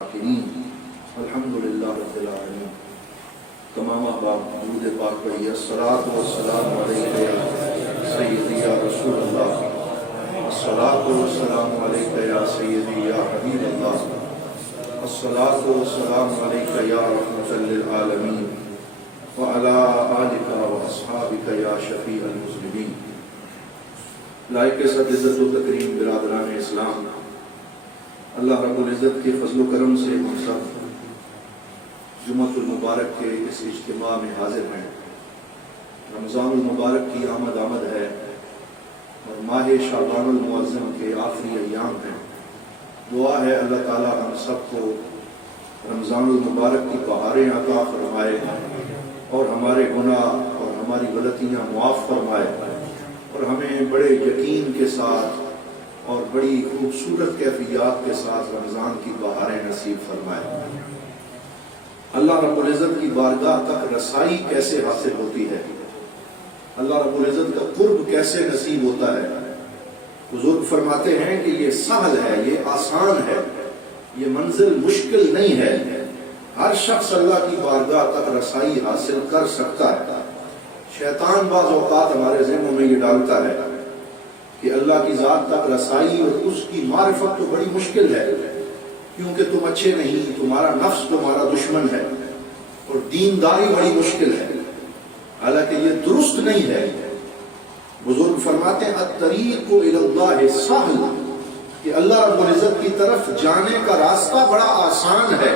الحمدللہ رب العالمین. تمام احباب درود پاک پڑھیے. الصلاۃ والسلام علیکہ یا سیدی یا رسول اللہ. الصلاۃ والسلام علیکہ یا سیدی یا حبیب اللہ. الصلاۃ والسلام علیکہ یا رحمۃ للعالمین وعلی آلک واصحابک یا شفیع المذنبین. لائق سب عزت و تکریم برادران اسلام، اللہ رب العزت کے فضل و کرم سے ہم سب جمعۃ المبارک کے اس اجتماع میں حاضر ہیں. رمضان المبارک کی آمد ہے اور ماہ شعبان المعظم کے آخری ایام ہیں. دعا ہے اللہ تعالی ہم سب کو رمضان المبارک کی بہاریں عطا فرمائے اور ہمارے گناہ اور ہماری غلطیاں معاف فرمائے اور ہمیں بڑے یقین کے ساتھ اور بڑی خوبصورت کیفیات کے ساتھ رمضان کی بہاریں نصیب فرمائے. اللہ رب العزت کی بارگاہ تک رسائی کیسے حاصل ہوتی ہے، اللہ رب العزت کا قرب کیسے نصیب ہوتا ہے. بزرگ فرماتے ہیں کہ یہ سہل ہے، یہ آسان ہے، یہ منزل مشکل نہیں ہے. ہر شخص اللہ کی بارگاہ تک رسائی حاصل کر سکتا ہے. شیطان بعض اوقات ہمارے ذہنوں میں یہ ڈالتا ہے کہ اللہ کی ذات تک رسائی اور اس کی معرفت تو بڑی مشکل ہے کیونکہ تم اچھے نہیں، تمہارا نفس تمہارا دشمن ہے اور دینداری بڑی مشکل ہے. حالانکہ یہ درست نہیں ہے. بزرگ فرماتے ہیں الطریق الی اللہ سہل، کہ اللہ رب العزت کی طرف جانے کا راستہ بڑا آسان ہے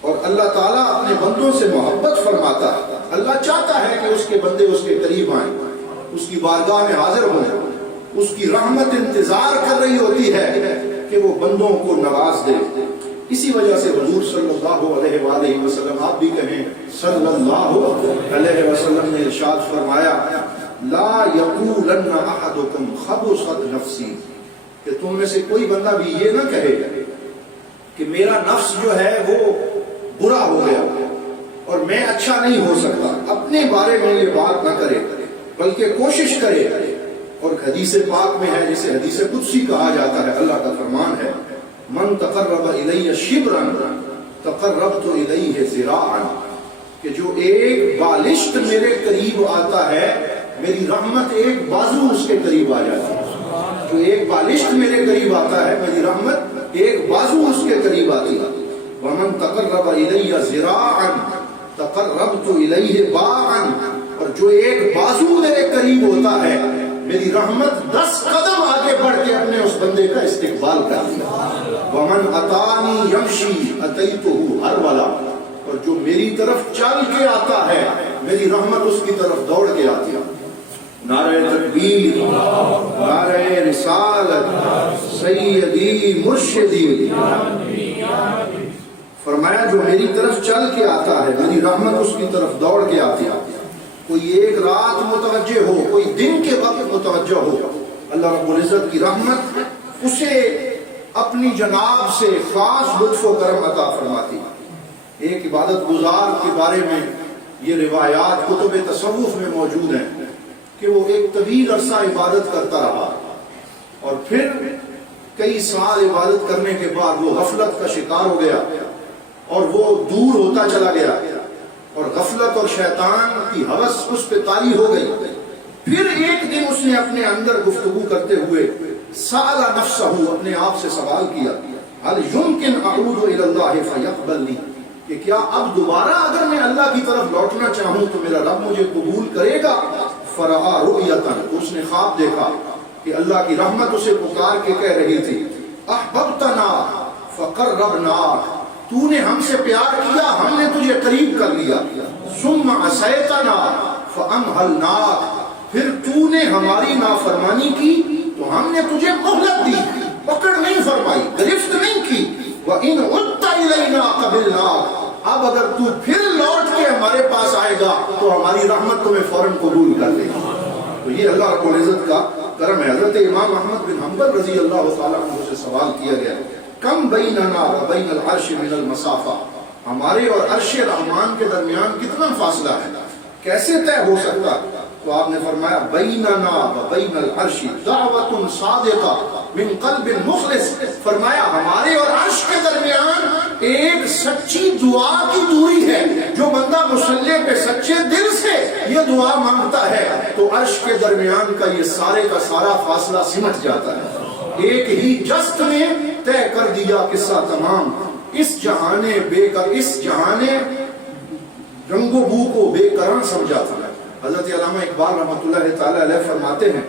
اور اللہ تعالیٰ اپنے بندوں سے محبت فرماتا ہے. اللہ چاہتا ہے کہ اس کے بندے اس کے قریب آئیں، اس کی بارگاہ میں حاضر ہوں. اس کی رحمت انتظار کر رہی ہوتی ہے کہ وہ بندوں کو نواز دے. اسی وجہ سے حضور صلی اللہ علیہ وآلہ وسلم، آپ بھی کہیں صلی اللہ علیہ وسلم نے ارشاد فرمایا لا یقولن احدکم خبثت نفسی، کہ تم میں سے کوئی بندہ بھی یہ نہ کہے کہ میرا نفس جو ہے وہ برا ہو گیا اور میں اچھا نہیں ہو سکتا. اپنے بارے میں یہ بات نہ کرے بلکہ کوشش کرے. اور حدیث پاک میں ہے جسے حدیث قدسی کہا جاتا ہے، اللہ کا فرمان ہے من تقرب الی شبرا تقربت الیہ ذراعا، کہ جو ایک بالشت میرے قریب آتا ہے میری رحمت ایک بازو اس کے قریب آ جاتی ہے. جو ایک بالشت میرے قریب آتا ہے میری رحمت ایک بازو اس کے قریب آتی ہے. ومن تقرب الی ذراعا تقربت الیہ باعا، اور جو ایک بازو میرے قریب ہوتا ہے میری رحمت 10 قدم آگے بڑھ کے اپنے اس بندے کا استقبال کرتی ہے. ومن اتانی یمشی اتیتہ ہرولا، اور جو میری طرف چل کے آتا ہے میری رحمت اس کی طرف دوڑ کے آتی ہے. نعرہ تکبیر، نعرہ رسالت، سیدی مرشدی. فرمایا جو میری طرف چل کے آتا ہے میری رحمت اس کی طرف دوڑ کے آتی ہے. کوئی ایک رات متوجہ ہو، کوئی دن کے وقت متوجہ ہو، اللہ رب العزت کی رحمت اسے اپنی جناب سے خاص لطف و کرم عطا فرماتی. ایک عبادت گزار کے بارے میں یہ روایات کتب تصوف میں موجود ہیں کہ وہ ایک طویل عرصہ عبادت کرتا رہا اور پھر کئی سال عبادت کرنے کے بعد وہ غفلت کا شکار ہو گیا اور وہ دور ہوتا چلا گیا اور غفلت اور شیطان کی ہوس اس پہ طاری ہو گئی. پھر ایک دن اس نے اپنے اندر گفتگو کرتے ہوئے سأل نفسہ، اپنے آپ سے سوال کیا هل يمكن اعود الى الله فيقبلني، کہ کیا اب دوبارہ اگر میں اللہ کی طرف لوٹنا چاہوں تو میرا رب مجھے قبول کرے گا. فرآ رؤیتا، اس نے خواب دیکھا کہ اللہ کی رحمت اسے پکار کے کہہ رہی تھی احببتنا فقربناک، تو نے ہم سے پیار کیا ہم نے تجھے قریب کر لیا. ثم عصیتنا فامہلناک، پھر تو نے ہماری نافرمانی کی تو ہم نے تجھے مہلت دی، پکڑ نہیں فرمائی، گرفت نہیں کی. وَإِنْ عُدْتَ إِلَيْنَا قَبِلْنَاکَ، اب اگر تو پھر لوٹ کے ہمارے پاس آئے گا تو ہماری رحمت تمہیں فوراً قبول کر لے گی. تو یہ اللہ رب العزت کا کرم ہے. حضرت امام احمد بن حنبل رضی اللہ تعالیٰ عنہ سے سوال کیا گیا کم بیننا و بین العرش من المسافہ، ہمارے اور عرش رحمان کے درمیان کتنا فاصلہ ہے، کیسے طے ہو سکتا؟ تو آپ نے فرمایا بیننا و بین العرش دعوت صادقہ من قلب مخلص، فرمایا ہمارے اور عرش کے درمیان سچی دعا کی دوری ہے. جو بندہ مصلی پہ سچے دل سے یہ دعا مانگتا ہے تو عرش کے درمیان کا یہ سارے کا سارا فاصلہ سمٹ جاتا ہے. ایک ہی جست میں طے کر دیا قصہ تمام. اس جہانے رنگ و بو کو بے قرار سمجھا تھا. حضرت علامہ اقبال رحمۃ اللہ تعالی علیہ فرماتے ہیں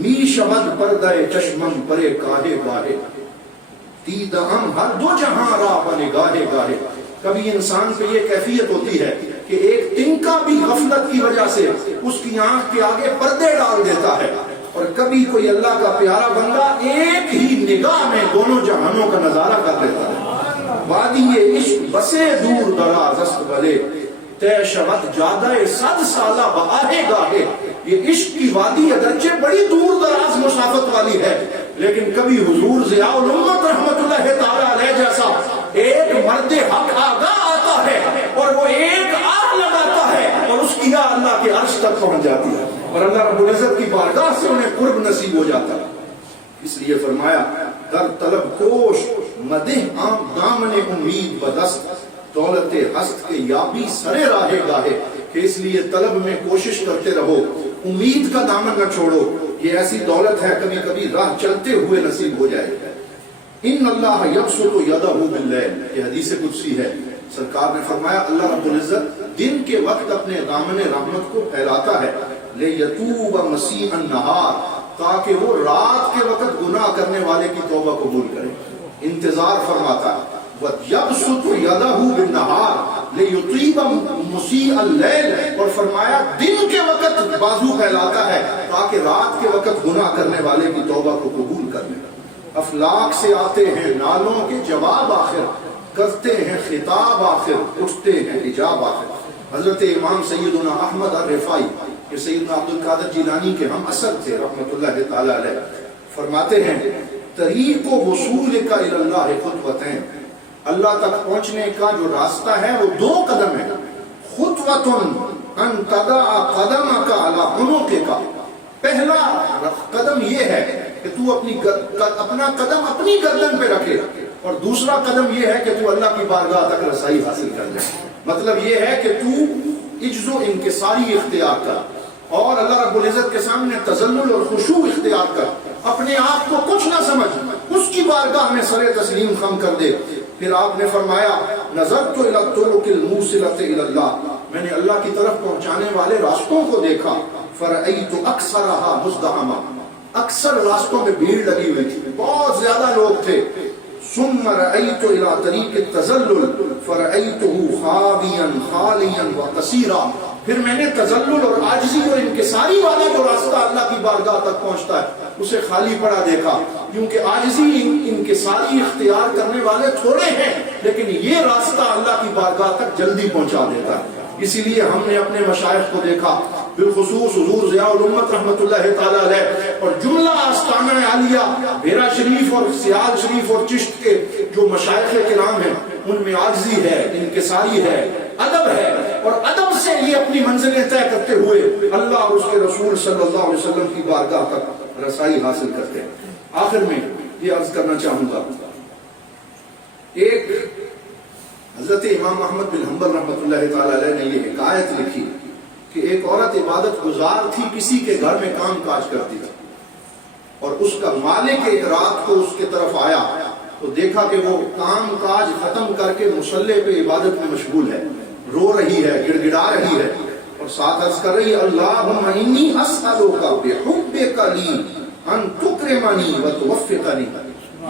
می شود پردہ چشمم پرے کاہے گاہے دیدہ ہم ہر دو جہاں را بنے گاہے گاہے. کبھی انسان پہ یہ کیفیت ہوتی ہے کہ ایک تنکا بھی غفلت کی وجہ سے اس کی آنکھ کے آگے پردے ڈال دیتا ہے, اور کبھی کوئی اللہ کا پیارا بندہ ایک ہی نگاہ میں دونوں جہانوں کا نظارہ کر لیتا ہے. وادی عشق بسے دور دراز است بھلے تے شبت جادہ صد سالہ بآہے گاہے. یہ عشق کی وادی اگرچہ بڑی دور دراز مسافت والی ہے, لیکن کبھی حضور ضیاء الامت رحمت اللہ تعالی علیہ جیسا ایک مرد حق آگاہ آتا ہے اور وہ ایک آہ لگاتا ہے اور اس کی آہ اللہ کے عرش تک پہنچ جاتی ہے اور اللہ رب العزت کی بارگاہ سے انہیں قرب نصیب ہو جاتا ہے. اس لیے فرمایا در طلب کوش مدح عام دامن امید بدست دولت ہست کے یابی سرے راہے گاہے. کہ اس لیے طلب میں کوشش کرتے رہو, امید کا دامن نہ چھوڑو. یہ ایسی دولت ہے کبھی کبھی راہ چلتے ہوئے نصیب ہو جائے. ان اللہ یبسط یدہ باللیل, یہ حدیث قدسی ہے. سرکار نے فرمایا اللہ رب العزت دن کے وقت اپنے دامن رحمت کو پھیلاتا ہے لیتوب مسیح النہار, تاکہ وہ رات کے وقت گناہ کرنے والے کی توبہ قبول کرے. انتظار فرماتا ہے وَيَبْسُطُ يَدَهُ بِالنَّهَارِ لِيُطِيبَ مُسِيءَ اللَّيْلِ, اور فرمایا دن کے وقت بازو پھیلاتا ہے تاکہ رات کے وقت گناہ کرنے والے کی توبہ کو قبول کر لے. افلاک سے آتے ہیں نالوں کے جواب آخر, کرتے ہیں خطاب آخر, اٹھتے ہیں حجاب آخر. حضرت امام سیدنا احمد الرفاعی, یہ سیدنا عبد القادر جیلانی کے ہم اثر تھے رحمت اللہ تعالی علیہ, فرماتے ہیں طریق و وصول کا الی اللہ خطوتین, اللہ تک پہنچنے کا جو راستہ ہے وہ دو قدم ہے. خطوتن ان تضع قدمک علی عنقک, پہلا قدم یہ ہے کہ تو اپنا قدم اپنی گردن پہ رکھے, اور دوسرا قدم یہ ہے کہ تو اللہ کی بارگاہ تک رسائی حاصل کر لے. مطلب یہ ہے کہ تو عجز و انکساری اختیار کر اور اللہ رب العزت کے سامنے تذلل اور خشوع اختیار کر. اپنے آپ کو کچھ نہ سمجھ, اس کی بارگاہ میں سر تسلیم خم کر دے. پھر آپ نے فرمایا نظرت الی الطرق الموصلۃ الی اللہ, میں نے اللہ کی طرف پہنچانے والے راستوں کو دیکھا. فرأیت اکثرها مزدحما, اکثر راستوں میں بھیڑ لگی ہوئی تھی, بہت زیادہ لوگ تھے. ثم رأیت الی طریق التذلل فرأیته خاویا خالیا وقصیرا, پھر میں نے تذلل اور عاجزی اور انکساری والا جو راستہ اللہ کی بارگاہ تک پہنچتا ہے اسے خالی پڑا دیکھا, کیونکہ عاجزی انکساری اختیار کرنے والے تھوڑے ہیں, لیکن یہ راستہ اللہ کی بارگاہ تک جلدی پہنچا دیتا ہے. اسی لیے ہم نے اپنے مشائخ کو دیکھا, بالخصوص حضور ضیاء الامت رحمت اللہ تعالی علیہ اور جملہ آستانہ عالیہ بیرا شریف اور سیال شریف اور چشت کے جو مشائخ کرام ہیں, ان میں عاجزی ہے, انکساری ہے, ادب ہے, اور ادب سے یہ اپنی منزلیں طے کرتے ہوئے اللہ اور اس کے رسول صلی اللہ علیہ وسلم کی بارگاہ تک رسائی حاصل کرتے ہیں. آخر میں یہ عرض کرنا چاہوں گا, ایک حضرت امام احمد بن حنبل رحمۃ اللہ تعالی علیہ نے یہ حکایت لکھی کہ ایک عورت عبادت گزار تھی, کسی کے گھر میں کام کاج کرتی تھی, اور اس کا مالک ایک رات کو اس کے طرف آیا تو دیکھا کہ وہ کام کاج ختم کر کے مصلی پہ عبادت میں مشغول ہے, رو رہی ہے, گڑ گڑا رہی ہے, اور ساتھ عرض کر رہی ہے اللہم انی اسألک بحبک لی ان تکرمنی وتوفقنی,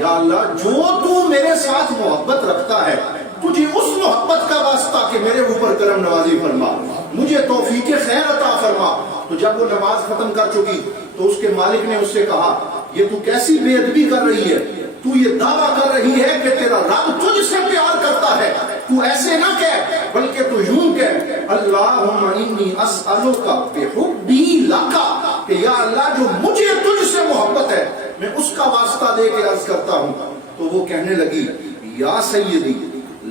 یا اللہ جو تو میرے ساتھ محبت رکھتا ہے تجھے اس محبت کا واسطہ کہ میرے اوپر کرم نوازی فرما, مجھے توفیق خیر عطا فرما. تو جب وہ نماز ختم کر چکی تو اس کے مالک نے اس سے کہا یہ تو کیسی بے ادبی کر رہی ہے, تو یہ دعویٰ کر رہی ہے کہ تیرا رب تجھ سے پیار کرتا ہے, تو ایسے نہ کہہ بلکہ تو یوں کہہ اللہم انی اسألک بحبی لک, کہ یا اللہ جو مجھے تجھ سے محبت ہے میں اس کا واسطہ دے کے عرض کرتا ہوں. تو وہ کہنے لگی یا سیدی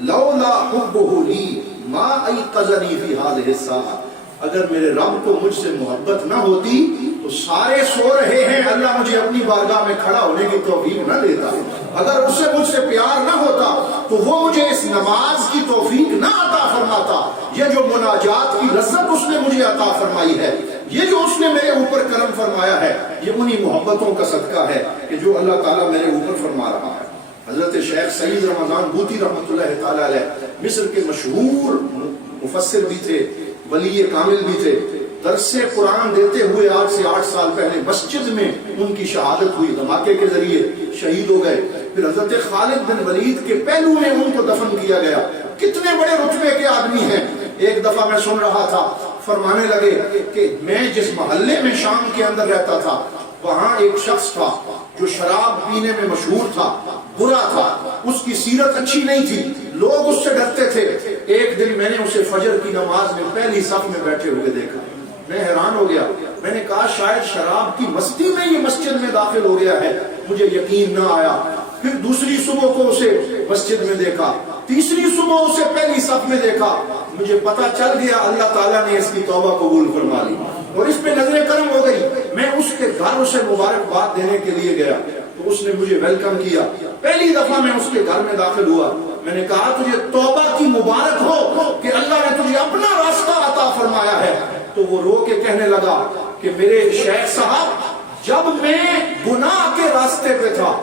لولا حبہ لی ما ایقظنی فی ہذہ الساعہ, اگر میرے رب کو مجھ سے محبت نہ ہوتی تو سارے سو رہے ہیں, اللہ مجھے اپنی بارگاہ میں کھڑا ہونے کی توفیق نہ دیتا. اگر اسے مجھ سے پیار نہ ہوتا تو وہ مجھے اس نماز کی توفیق نہ عطا فرماتا۔ یہ جو مناجات کی لذت اس نے مجھے عطا فرمائی ہے، یہ جو اس نے میرے اوپر کرم فرمایا ہے، یہ انہی محبتوں کا صدقہ ہے کہ جو اللہ تعالیٰ میرے اوپر فرما رہا ہے۔ حضرت شیخ سعید رمضان بوطی رحمۃ اللہ تعالی علیہ مصر کے مشہور مفسر بھی تھے، ولی کامل بھی تھے۔ درس قرآن دیتے ہوئے آج سے 8 سال پہلے مسجد میں ان کی شہادت ہوئی، دھماکے کے ذریعے شہید ہو گئے۔ پھر حضرت خالد بن ولید کے پہلو میں ان کو دفن کیا گیا۔ کتنے بڑے رتبے کے آدمی ہیں۔ ایک دفعہ میں سن رہا تھا، فرمانے لگے کہ میں جس محلے میں شام کے اندر رہتا تھا وہاں ایک شخص تھا جو شراب پینے میں مشہور تھا، برا تھا، اس کی سیرت اچھی نہیں تھی، لوگ اس سے ڈرتے تھے۔ ایک دن میں نے اسے فجر کی نماز میں پہلی صف میں بیٹھے ہوئے دیکھا، میں حیران ہو گیا۔ میں نے کہا شاید شراب کی مستی میں یہ مسجد میں داخل ہو گیا ہے، مجھے یقین نہ آیا۔ پھر دوسری صبح کو اسے مسجد میں دیکھا، تیسری صبح اسے پہلی صف میں دیکھا، مجھے پتا چل گیا اللہ تعالیٰ نے اس کی توبہ قبول فرما لی اور اس پہ نظر کرم ہو گئی۔ میں اس کے گھر اسے مبارکباد دینے کے لیے گیا تو اس نے مجھے ویلکم کیا۔ پہلی دفعہ میں اس کے گھر میں داخل ہوا، میں نے کہا تجھے توبہ کی مبارک ہو کہ اللہ نے تجھے اپنا راستہ عطا فرمایا ہے۔ تو وہ رو کے کہنے لگا کہ میرے شیخ صاحب، جب میں گناہ کے راستے پہ تھا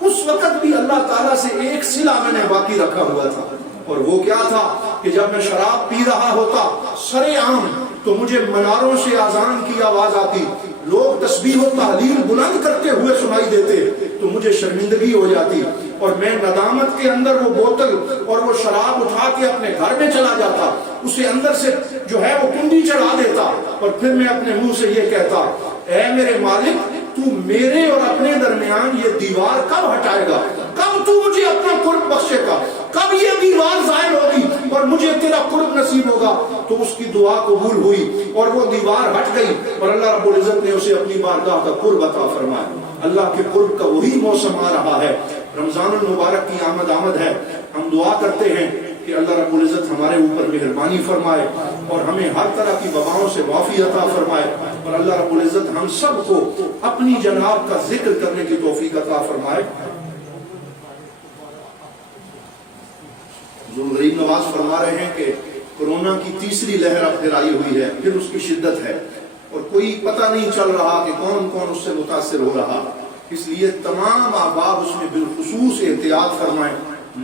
اس وقت بھی اللہ تعالیٰ سے ایک صلہ میں نے باقی رکھا ہوا تھا، اور وہ کیا تھا کہ جب میں شراب پی رہا ہوتا سرے عام تو مجھے مناروں سے اذان کی آواز آتی، لوگ تسبیح و تحلیل بلند کرتے ہوئے سنائی دیتے تو مجھے شرمندگی ہو جاتی، اور میں ندامت کے اندر وہ بوتل اور وہ شراب اٹھا کے اپنے گھر میں چلا جاتا، اسے اندر سے جو ہے وہ کنڈی چڑھا دیتا، اور پھر میں اپنے منہ سے یہ کہتا، اے میرے مالک، تو میرے اور اپنے درمیان یہ دیوار کب ہٹائے گا؟ کب تو مجھے اپنا قرب بخشے گا؟ کب یہ دیوار ظاہر ہوگی اور مجھے تیرا قرب نصیب ہوگا؟ تو اس کی دعا قبول ہوئی اور وہ دیوار ہٹ گئی، اور اللہ رب العزت نے اسے اپنی بارگاہ کا قرب عطا فرمایا۔ اللہ کے قرب کا وہی موسم آ رہا ہے، رمضان المبارک کی آمد ہے۔ ہم دعا کرتے ہیں کہ اللہ رب العزت ہمارے اوپر مہربانی فرمائے اور ہمیں ہر طرح کی وباؤں سے معافی عطا فرمائے، اور اللہ رب العزت ہم سب کو اپنی جناب کا ذکر کرنے کی توفیق عطا فرمائے۔ حضور غریب نواز فرما رہے ہیں کہ کورونا کی تیسری لہر اب پھر آئی ہوئی ہے، پھر اس کی شدت ہے، اور کوئی پتہ نہیں چل رہا کہ کون کون اس سے متاثر ہو رہا۔ اس لیے تمام احباب اس میں بالخصوص احتیاط فرمائیں،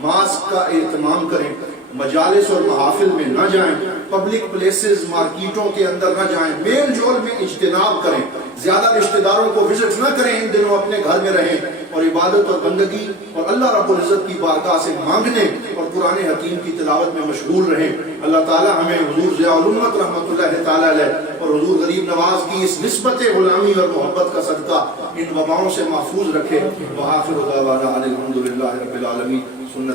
ماسک کا اہتمام کریں، مجالس اور محافل میں نہ جائیں، پبلک پلیسز مارکیٹوں کے اندر نہ جائیں، میل جول میں اجتناب کریں، زیادہ رشتہ داروں کو وزٹ نہ کریں، ان دنوں اپنے گھر میں رہیں اور عبادت اور بندگی اور اللہ رب العزت کی بارگاہ سے مانگنے اور قرآن حکیم کی تلاوت میں مشغول رہیں۔ اللہ تعالی ہمیں حضور ضیاء الامت رحمۃ اللہ تعالی علیہ اور حضور غریب نواز کی اس نسبت غلامی اور محبت کا صدقہ ان وباؤں سے محفوظ رکھے۔ وآخر دعوانا ان الحمد للہ رب العالمین۔ سنت